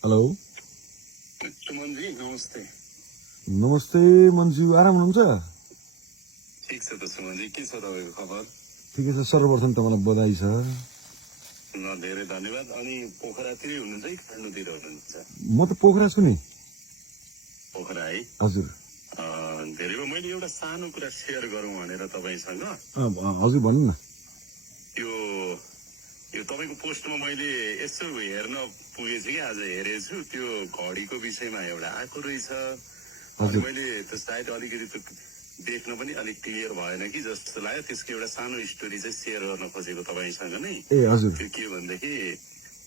Hello Sumanji नमस्ते। नमस्ते मन्जु, आराम हुनुहुन्छ? ठिक छ त सुमनजी, के छ तपाईँको खबर? ठिकै छ, सर्वप्रथम तपाईँलाई बधाई छ। ल धेरै धन्यवाद। अनि पोखरातिरै हुनुहुन्छ कि काठमाडौँतिर हुनुहुन्छ? म त पोखरा छु नि। पोखरा है? हजुर धेरै भयो। मैले एउटा सानो कुरा सेयर गरौँ भनेर तपाईँसँग। हजुर भन्नु न। यो तपाईँको पोस्टमा मैले यसो हेर्न पुगेछु कि आज हेरेछु, त्यो घडीको विषयमा एउटा आएको रहेछ। अनि मैले त सायद अलिकति त देख्न पनि अलिक क्लियर भएन कि जस्तो लाग्यो। त्यसको एउटा सानो स्टोरी चाहिँ सेयर गर्न खोजेको तपाईँसँग नै। ए हजुर। त्यो के भनेदेखि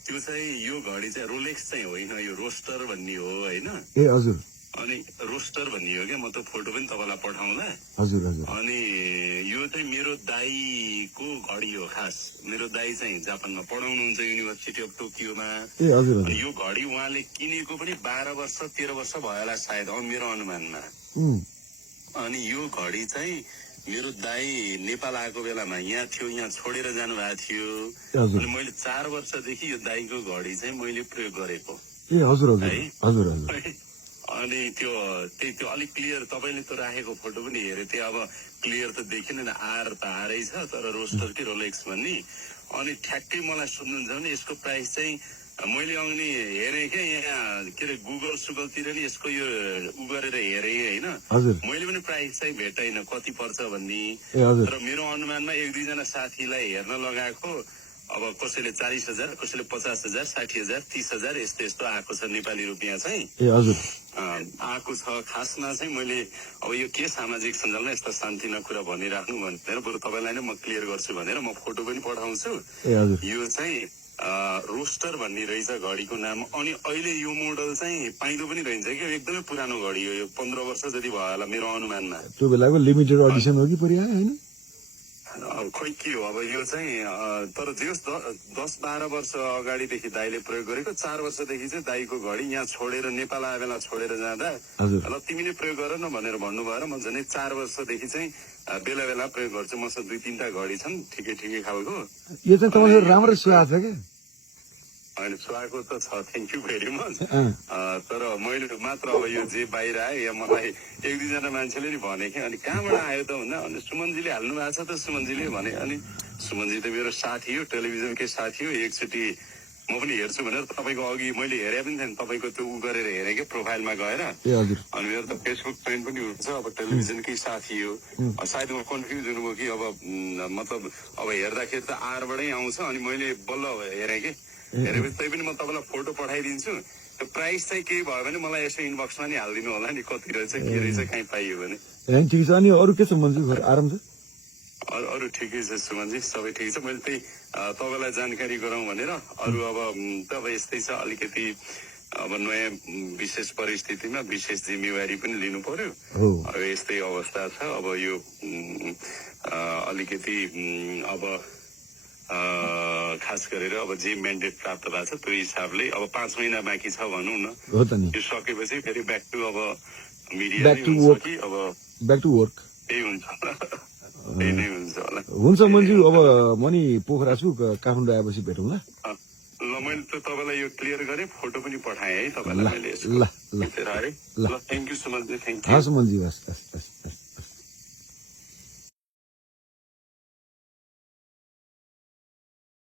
त्यो चाहिँ यो घडी चाहिँ रोलेक्स चाहिँ होइन, यो रोस्टर भन्ने हो होइन। ए हजुर। अनि रोस्टर भन्ने हो क्या, म त फोटो पनि तपाईँलाई पठाउँला। हजुर हजुर। अनि यो चाहिँ मेरो दाईको घडी हो खास। मेरो दाई चाहिँ जापानमा पढाउनुहुन्छ युनिभर्सिटी अफ टोकियोमा। ए हजुर। अनि यो घडी उहाँले किनेको पनि 12 वर्ष 13 वर्ष भयो होला सायद, मेरो अनुमानमा। अनि यो घडी चाहिँ मेरो दाई नेपाल आएको बेलामा यहाँ थियो, यहाँ छोडेर जानु भएको थियो। अनि मैले 4 वर्षदेखि यो दाईको घडी चाहिँ मैले प्रयोग गरेको। ए हजुर हजुर हजुर हजुर। अनि त्यो अलिक क्लियर तपाईँले त राखेको फोटो पनि हेरे थिएँ। अब क्लियर त देखिन, आर त आरै छ, तर रोस्टर कि रोलेक्स भन्ने। अनि ठ्याक्कै मलाई सोध्नुहुन्छ भने यसको प्राइस चाहिँ मैले अघि हेरेँ क्या, यहाँ के अरे गुगल सुगलतिर नि यसको यो उ गरेर हेरेँ होइन। मैले पनि प्राइस चाहिँ भेटाइन कति पर्छ भन्ने। तर मेरो अनुमानमा 1-2 जना साथीलाई हेर्न लगाएको। अब कसैले 40,000, कसैले 50,000, 60,000, 30,000 यस्तो आएको छ नेपाली रुपियाँ चाहिँ। आएको छ। खासमा चाहिँ मैले अब यो के सामाजिक सञ्जालमा यस्ता शान्तिना कुरा भनिराख्नु भनेर बरु तपाईँलाई नै म क्लियर गर्छु भनेर म फोटो पनि पठाउँछु। यो चाहिँ रोस्टर भन्ने रहेछ घडीको नाम। अनि अहिले यो मोडल चाहिँ पाइँदो पनि रहन्छ कि, एकदमै पुरानो घडी हो यो, 15 वर्ष जति भयो होला मेरो अनुमानमा। त्यो बेलाको लिमिटेड एडिसन हो कि परिया हैन? खोइ के हो अब यो चाहिँ। तर जे 10-12 वर्ष अगाडिदेखि दाईले प्रयोग गरेको। 4 वर्षदेखि चाहिँ दाईको घडी यहाँ छोडेर नेपाल आए बेला छोडेर जाँदा ल तिमी नै प्रयोग गर न भनेर भन्नुभयो र म झन् 4 वर्षदेखि चाहिँ बेला बेला प्रयोग गर्छु। मसँग 2-3टा घडी छन् ठिकै खालको। यो चाहिँ तपाईँले राम्रो सुहाएको छ क्या? होइन सुहाएको त छ, थ्याङ्क यू भेरी मच। तर मैले मात्र अब यो जे बाहिर आयो या मलाई 1-2 जना मान्छेले नि भने कि अनि कहाँबाट आयो त भन्दा अनि सुमनजीले हाल्नु भएको छ त सुमनजीले भने। अनि सुमनजी त मेरो साथी हो, टेलिभिजनकै साथी हो। एकचोटि म पनि हेर्छु भनेर तपाईँको अघि मैले हेरे पनि थिएँ, तपाईँको त्यो उ गरेर हेरेँ कि प्रोफाइलमा गएर। अनि मेरो त फेसबुक फ्रेन्ड पनि हुन्छ, अब टेलिभिजनकै साथी हो। सायद म कन्फ्युज हुनुभयो कि अब मतलब अब हेर्दाखेरि त आरबाटै आउँछ। अनि मैले बल्ल हेरेँ कि हेरेपछि तै पनि म तपाईँलाई फोटो पठाइदिन्छु। त्यो प्राइस चाहिँ केही भयो भने मलाई यसो इनबक्समा नि हालिदिनु होला नि, कति रहेछ के रहेछ कहीँ पाइयो भने। ठिक छ। अनि अरू के छ मन्जु, आराम छ? अरू ठिकै छ सुमनजी, सबै ठिकै छ। मैले त्यही तपाईँलाई जानकारी गराउँ भनेर। अरू अब त अब यस्तै छ अलिकति। अब नयाँ विशेष परिस्थितिमा विशेष जिम्मेवारी पनि लिनु पर्यो। अब यस्तै अवस्था छ। अब यो अलिकति अब खास गरेर अब जे म्यान्डेट प्राप्त भएको छ त्यो हिसाबले अब 5 महिना बाँकी छ भनौँ न। यो सकेपछि फेरि ब्याक टु अब मिडिया हुन्छ कि अब ब्याक टु वर्क त्यही हुन्छ। त्यही नै हुन्छ होला। हुन्छ मन्जु, अब म नि पोखरा छु, काठमाडौँ आएपछि भेटौँ ल। ल मैले त तपाईँलाई यो क्लियर गरेँ, फोटो पनि पठाएँ है तपाईँलाई मैले। ल thank you so much. Thank you. हस् मन्जु, हस्।